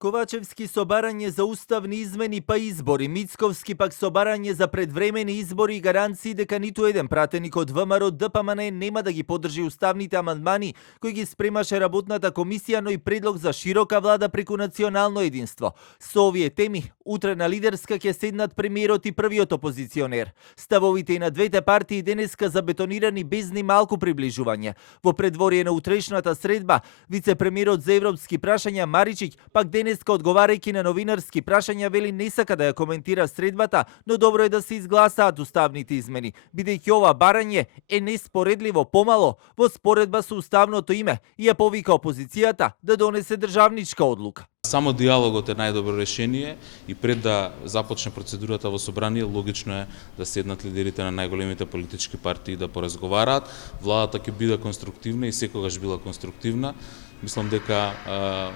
Ковачевски со барање за уставни измени па избори, Мицковски пак со барање за предвремени избори и гаранции дека ниту еден пратеник од ВМРО ДПМН нема да ги поддржи уставните амандмани кои ги спремаше работната комисија, но и предлог за широка влада преку национално единство. Со овие теми, утре на лидерска ќе седнат премиерот и првиот опозиционер. Ставовите и на двете партии денеска забетонирани без ни малку приближување. Во предворие на утрешната средба, вице-премиерот за европски прашања Маричиќ пак денеска одговарајќи на новинарски прашања вели не сака да ја коментира средбата, но добро е да се изгласаат уставните измени, бидејќи ова барање е неспоредливо помало во споредба со уставното име и ја повика опозицијата да донесе државничка одлука. Само диалогот е најдобро решение и пред да започне процедурата во собрание, логично е да седнат лидерите на најголемите политички партии да поразговараат. Владата ќе биде конструктивна и секогаш била конструктивна. Мислам дека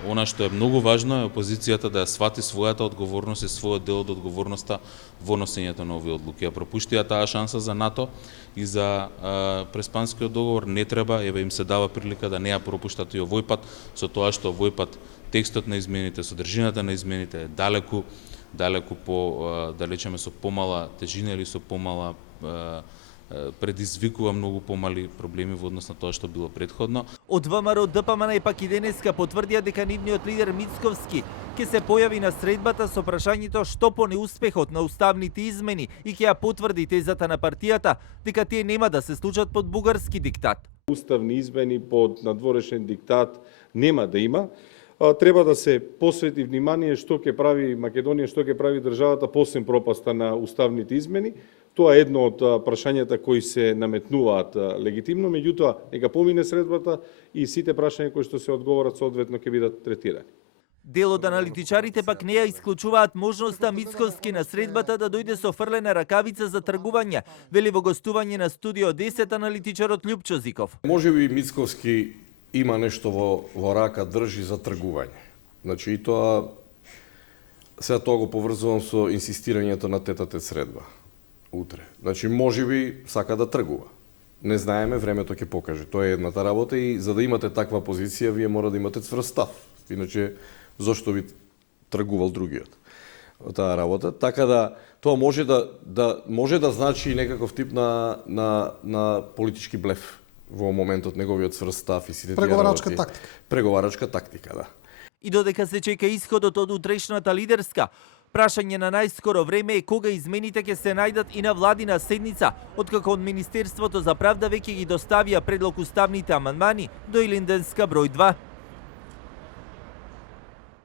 она што е многу важно е опозицијата да ја свати својата одговорност и својот дел од одговорноста во носењето на овие одлуки. Ја пропуштија таа шанса за НАТО и за Преспанскиот договор не треба, еве им се дава прилика да не ја пропуштат и овој пат, со тоа што овој пат текстот на измените, содржината на измените е далеку по, да речеме, со помала тежина или со помала предизвикува многу помали проблеми во однос на тоа што било претходно. Од ВМРО ДПМН пак и денеска потврдија дека нивниот лидер Мицковски ќе се појави на средбата со прашањето што по неуспехот на уставните измени и ќе ја потврди тезата на партијата дека тие нема да се случат под бугарски диктат. Уставни измени под надворешен диктат нема да има. Треба да се посвети внимание што ќе прави Македонија, што ќе прави државата после пропаста на уставните измени. Тоа е едно од прашањата кои се наметнуваат легитимно, меѓутоа нека помине средбата и сите прашања кои што се одговорат соодветно ќе бидат третирани. Дел од аналитичарите пак не ја исклучуваат можноста Мицковски на средбата да дојде со фрлена ракавица за тргување, вели во гостување на Студио 10 аналитичарот Љупчо Зиков. Можеби Мицковски има нешто во рака држи за тргување. Значи и тоа сега тоа го поврзувам со инсистирањето на тетата средба утре. Значи можеби сака да тргува. Не знаеме, времето ќе покаже. Тоа е едната работа и за да имате таква позиција вие мора да имате цврст став. Иначе зошто би тргувал другиот таа работа? Така да тоа може да значи некаков тип на политички блеф во моментот, неговиот цврст став и сите преговарачка тактика. Преговарачка тактика, да. И додека се чека исходот од утрешната лидерска, прашање на најскоро време е кога измените ќе се најдат и на владина седница, откако од Министерството за правда веќе ги доставија предлог уставните амандмани до Илинденска број 2.